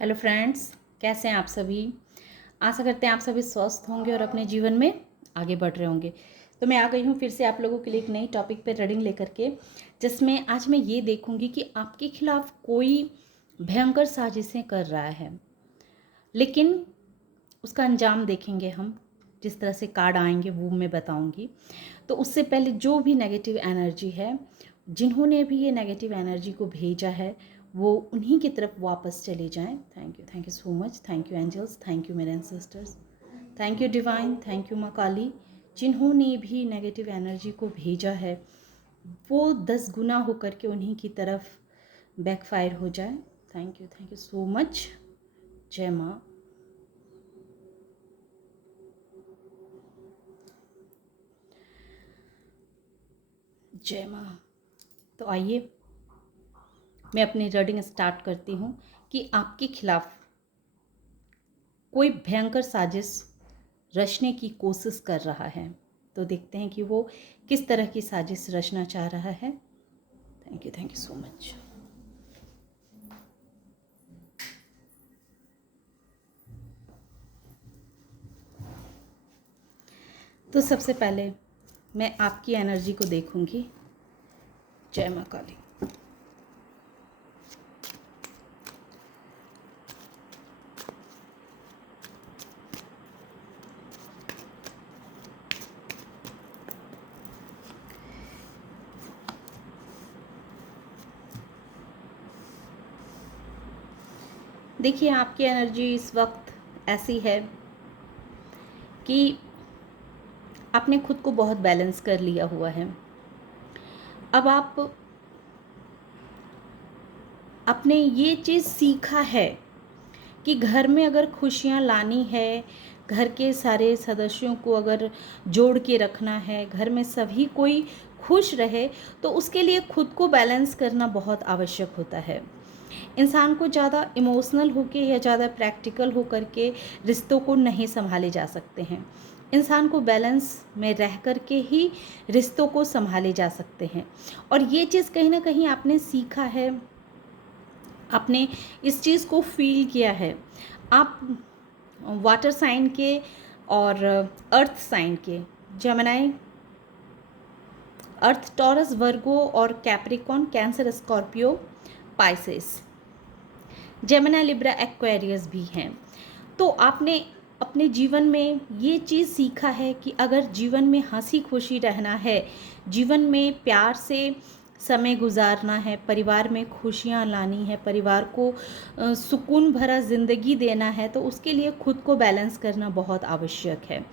Hello friends, कैसे हैं आप सभी। आशा करते हैं आप सभी स्वस्थ होंगे और अपने जीवन में आगे बढ़ रहे होंगे। तो मैं आ गई हूँ फिर से आप लोगों के लिए एक नई टॉपिक पे रीडिंग लेकर के, जिसमें आज मैं ये देखूंगी कि आपके खिलाफ कोई भयंकर साजिशें कर रहा है, लेकिन उसका अंजाम देखेंगे हम। जिस तरह से कार्ड आएंगे वो मैं बताऊंगी। तो उससे पहले जो भी नेगेटिव एनर्जी है, जिन्होंने भी ये नेगेटिव एनर्जी को भेजा है, वो उन्हीं की तरफ वापस चले जाएं। Thank you so much. Thank you angels, thank you मेरे ancestors, thank you divine, thank you माँ काली। जिन्होंने भी नेगेटिव एनर्जी को भेजा है वो 10 गुना होकर के उन्हीं की तरफ बैकफायर हो जाए। Thank you so much. जय माँ। जय माँ। तो आइए मैं अपनी रीडिंग स्टार्ट करती हूँ कि आपके खिलाफ कोई भयंकर साजिश रचने की कोशिश कर रहा है। तो देखते हैं कि वो किस तरह की साजिश रचना चाह रहा है। Thank you so much. तो सबसे पहले मैं आपकी एनर्जी को देखूंगी। जय माँ काली। देखिए, आपकी एनर्जी इस वक्त ऐसी है कि आपने खुद को बहुत बैलेंस कर लिया हुआ है। अब आपने ये चीज़ सीखा है कि घर में अगर खुशियाँ लानी है, घर के सारे सदस्यों को अगर जोड़ के रखना है, घर में सभी कोई खुश रहे, तो उसके लिए खुद को बैलेंस करना बहुत आवश्यक होता है। इंसान को ज़्यादा इमोशनल होकर या ज़्यादा प्रैक्टिकल होकर के रिश्तों को नहीं संभाले जा सकते हैं। इंसान को बैलेंस में रह कर के ही रिश्तों को संभाले जा सकते हैं। और ये चीज़ कहीं ना कहीं आपने सीखा है, आपने इस चीज़ को फील किया है। आप वाटर साइन के और अर्थ साइन के, जेमिनी, अर्थ टॉरस, वर्गो और Capricorn, cancer, Scorpio, Pisces, Gemini, Libra, Aquarius भी हैं। तो आपने अपने जीवन में ये चीज़ सीखा है कि अगर जीवन में हंसी खुशी रहना है, जीवन में प्यार से समय गुजारना है, परिवार में खुशियाँ लानी है, परिवार को सुकून भरा ज़िंदगी देना है, तो उसके लिए खुद को बैलेंस करना बहुत आवश्यक है।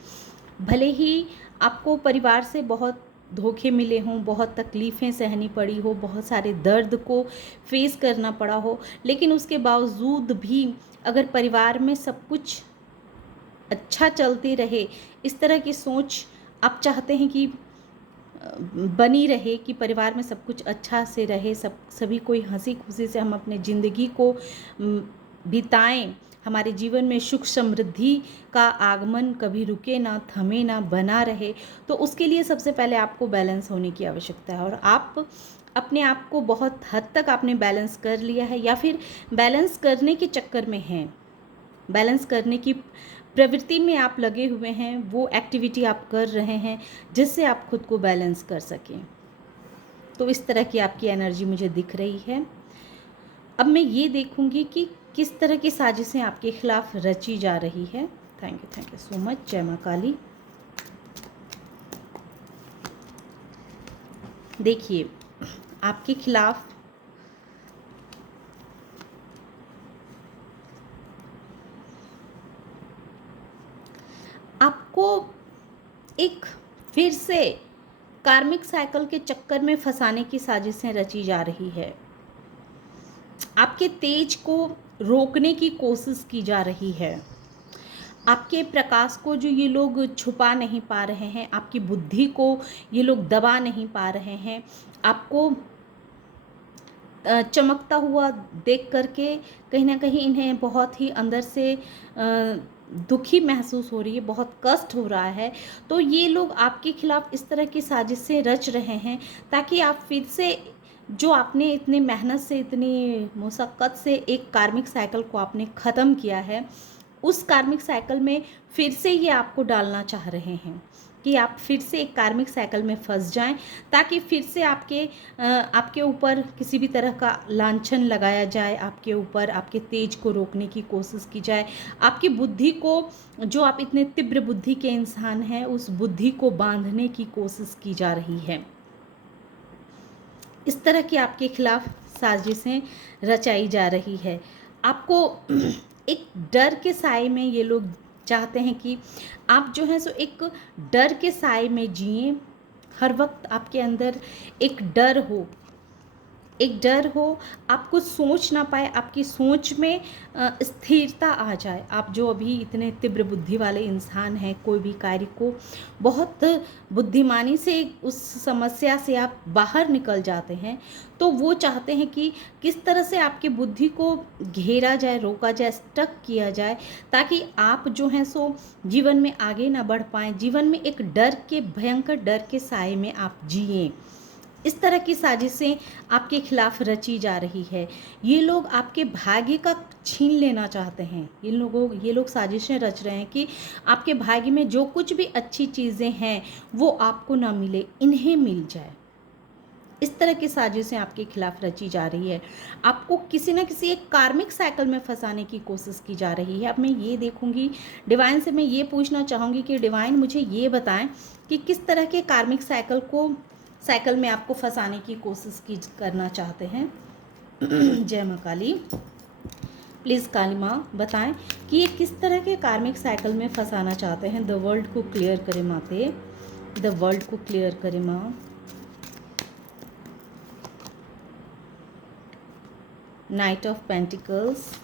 भले ही आपको परिवार से बहुत धोखे मिले हों, बहुत तकलीफ़ें सहनी पड़ी हो, बहुत सारे दर्द को फेस करना पड़ा हो, लेकिन उसके बावजूद भी अगर परिवार में सब कुछ अच्छा चलते रहे, इस तरह की सोच आप चाहते हैं कि बनी रहे कि परिवार में सब कुछ अच्छा से रहे, सभी कोई हंसी खुशी से हम अपने ज़िंदगी को बिताएं, हमारे जीवन में सुख समृद्धि का आगमन कभी रुके ना, थमे ना, बना रहे, तो उसके लिए सबसे पहले आपको बैलेंस होने की आवश्यकता है। और आप अपने आप को बहुत हद तक आपने बैलेंस कर लिया है, या फिर बैलेंस करने के चक्कर में हैं, बैलेंस करने की प्रवृत्ति में आप लगे हुए हैं, वो एक्टिविटी आप कर रहे हैं जिससे आप खुद को बैलेंस कर सकें। तो इस तरह की आपकी एनर्जी मुझे दिख रही है। अब मैं ये देखूंगी कि किस तरह की साजिशें आपके खिलाफ रची जा रही है। Thank you so much. जय माँ काली। देखिए, आपके खिलाफ आपको एक फिर से कार्मिक साइकिल के चक्कर में फंसाने की साजिशें रची जा रही है। आपके तेज को रोकने की कोशिश की जा रही है। आपके प्रकाश को जो ये लोग छुपा नहीं पा रहे हैं, आपकी बुद्धि को ये लोग दबा नहीं पा रहे हैं, आपको चमकता हुआ देख करके कहीं ना कहीं इन्हें बहुत ही अंदर से दुखी महसूस हो रही है, बहुत कष्ट हो रहा है। तो ये लोग आपके खिलाफ इस तरह की साजिशें रच रहे हैं ताकि आप फिर से जो आपने इतनी मेहनत से, इतनी मुशक्क़त से एक कार्मिक साइकिल को आपने ख़त्म किया है, उस कार्मिक साइकिल में फिर से ये आपको डालना चाह रहे हैं कि आप फिर से एक कार्मिक साइकिल में फंस जाएं, ताकि फिर से आपके ऊपर किसी भी तरह का लांछन लगाया जाए, आपके ऊपर आपके तेज को रोकने की कोशिश की जाए, आपकी बुद्धि को, जो आप इतने तीव्र बुद्धि के इंसान हैं, उस बुद्धि को बांधने की कोशिश की जा रही है। इस तरह की आपके खिलाफ साजिशें रचाई जा रही है। आपको एक डर के साए में ये लोग चाहते हैं कि आप जो है सो एक डर के साए में जिए। हर वक्त आपके अंदर एक डर हो, आप कुछ सोच ना पाए, आपकी सोच में स्थिरता आ जाए। आप जो अभी इतने तीव्र बुद्धि वाले इंसान हैं, कोई भी कार्य को बहुत बुद्धिमानी से उस समस्या से आप बाहर निकल जाते हैं, तो वो चाहते हैं कि किस तरह से आपकी बुद्धि को घेरा जाए, रोका जाए, स्टक किया जाए, ताकि आप जो हैं सो जीवन में आगे ना बढ़ पाएँ, जीवन में एक डर के, भयंकर डर के साए में आप जिएँ। इस तरह की साजिशें आपके खिलाफ रची जा रही है। ये लोग आपके भाग्य का छीन लेना चाहते हैं। ये लोग साजिशें रच रहे हैं कि आपके भाग्य में जो कुछ भी अच्छी चीज़ें हैं वो आपको ना मिले, इन्हें मिल जाए। इस तरह की साजिशें आपके खिलाफ रची जा रही है। आपको किसी न किसी एक कार्मिक साइकिल में फंसाने की कोशिश की जा रही है। अब मैं ये देखूंगी, डिवाइन से मैं ये पूछना चाहूँगी कि डिवाइन मुझे ये बताएं कि किस तरह के कार्मिक साइकिल में आपको फंसाने की कोशिश करना चाहते हैं। जय माँ काली। प्लीज़ काली माँ बताएं कि ये किस तरह के कार्मिक साइकिल में फंसाना चाहते हैं। द वर्ल्ड को क्लियर करें माते, द वर्ल्ड को क्लियर करें माँ। Knight of pentacles,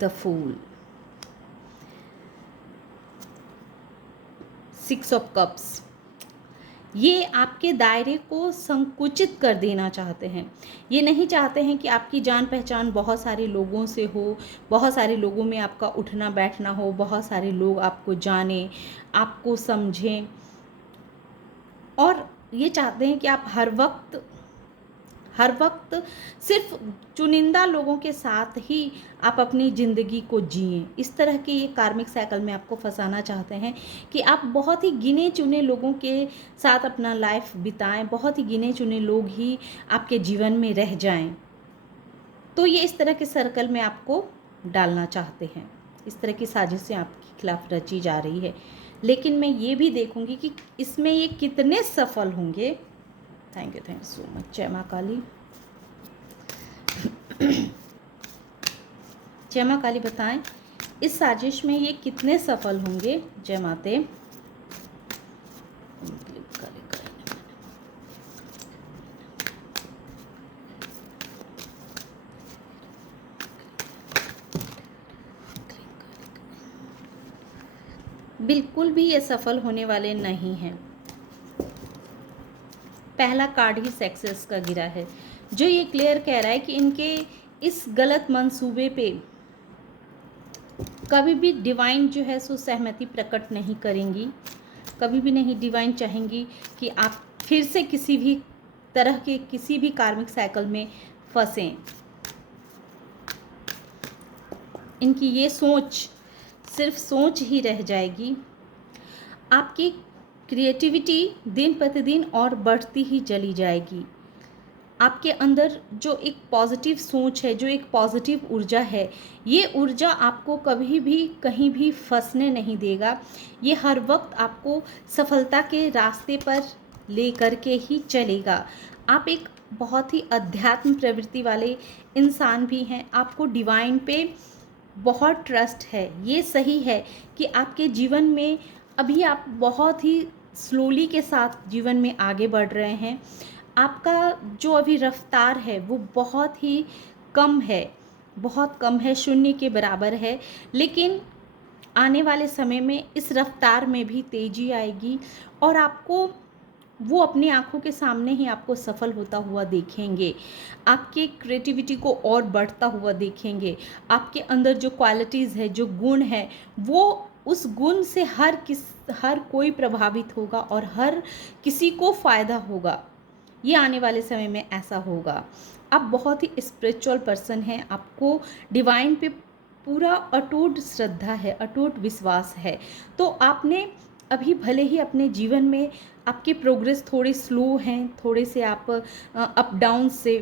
the fool, six of cups. ये आपके दायरे को संकुचित कर देना चाहते हैं। ये नहीं चाहते हैं कि आपकी जान पहचान बहुत सारे लोगों से हो, बहुत सारे लोगों में आपका उठना बैठना हो, बहुत सारे लोग आपको जानें, आपको समझें, और ये चाहते हैं कि आप हर वक्त सिर्फ चुनिंदा लोगों के साथ ही आप अपनी ज़िंदगी को जिएं। इस तरह के ये कार्मिक साइकिल में आपको फंसाना चाहते हैं कि आप बहुत ही गिने चुने लोगों के साथ अपना लाइफ बिताएं, बहुत ही गिने चुने लोग ही आपके जीवन में रह जाएं। तो ये इस तरह के सर्कल में आपको डालना चाहते हैं। इस तरह की साजिशें आपके खिलाफ रची जा रही है। लेकिन मैं ये भी देखूंगी कि इसमें ये कितने सफल होंगे। Thank you so much. जय माँ काली। जय माँ काली बताएं इस साजिश में ये कितने सफल होंगे। जय माते। बिल्कुल भी ये सफल होने वाले नहीं हैं। पहला कार्ड ही सक्सेस का गिरा है, जो ये क्लियर कह रहा है कि इनके इस गलत मंसूबे पे कभी भी डिवाइन जो है सो सहमति प्रकट नहीं करेंगी। कभी भी नहीं डिवाइन चाहेंगी कि आप फिर से किसी भी तरह के किसी भी कार्मिक साइकिल में फंसें। इनकी ये सोच सिर्फ सोच ही रह जाएगी। आपकी क्रिएटिविटी दिन प्रतिदिन और बढ़ती ही चली जाएगी। आपके अंदर जो एक पॉजिटिव सोच है, जो एक पॉजिटिव ऊर्जा है, ये ऊर्जा आपको कभी भी कहीं भी फंसने नहीं देगा। ये हर वक्त आपको सफलता के रास्ते पर ले करके ही चलेगा। आप एक बहुत ही अध्यात्म प्रवृत्ति वाले इंसान भी हैं। आपको डिवाइन पे बहुत ट्रस्ट है। ये सही है कि आपके जीवन में अभी आप बहुत ही स्लोली के साथ जीवन में आगे बढ़ रहे हैं। आपका जो अभी रफ्तार है वो बहुत ही कम है, बहुत कम है, शून्य के बराबर है। लेकिन आने वाले समय में इस रफ्तार में भी तेज़ी आएगी और आपको वो अपनी आंखों के सामने ही आपको सफल होता हुआ देखेंगे। आपके क्रिएटिविटी को और बढ़ता हुआ देखेंगे। आपके अंदर जो क्वालिटीज़ है, जो गुण है, वो उस गुण से हर कोई प्रभावित होगा और हर किसी को फ़ायदा होगा। ये आने वाले समय में ऐसा होगा। आप बहुत ही स्पिरिचुअल पर्सन हैं, आपको डिवाइन पे पूरा अटूट श्रद्धा है, अटूट विश्वास है। तो आपने अभी भले ही अपने जीवन में आपकी प्रोग्रेस थोड़ी स्लो हैं, थोड़े से आप अप डाउन से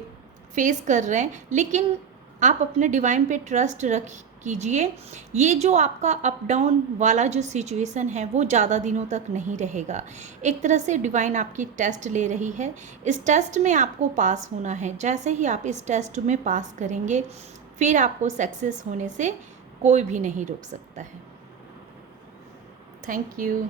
फेस कर रहे हैं, लेकिन आप अपने डिवाइन पे ट्रस्ट रख कीजिए। ये जो आपका अप डाउन वाला जो सिचुएशन है वो ज़्यादा दिनों तक नहीं रहेगा। एक तरह से डिवाइन आपकी टेस्ट ले रही है, इस टेस्ट में आपको पास होना है। जैसे ही आप इस टेस्ट में पास करेंगे, फिर आपको सक्सेस होने से कोई भी नहीं रोक सकता है। Thank you.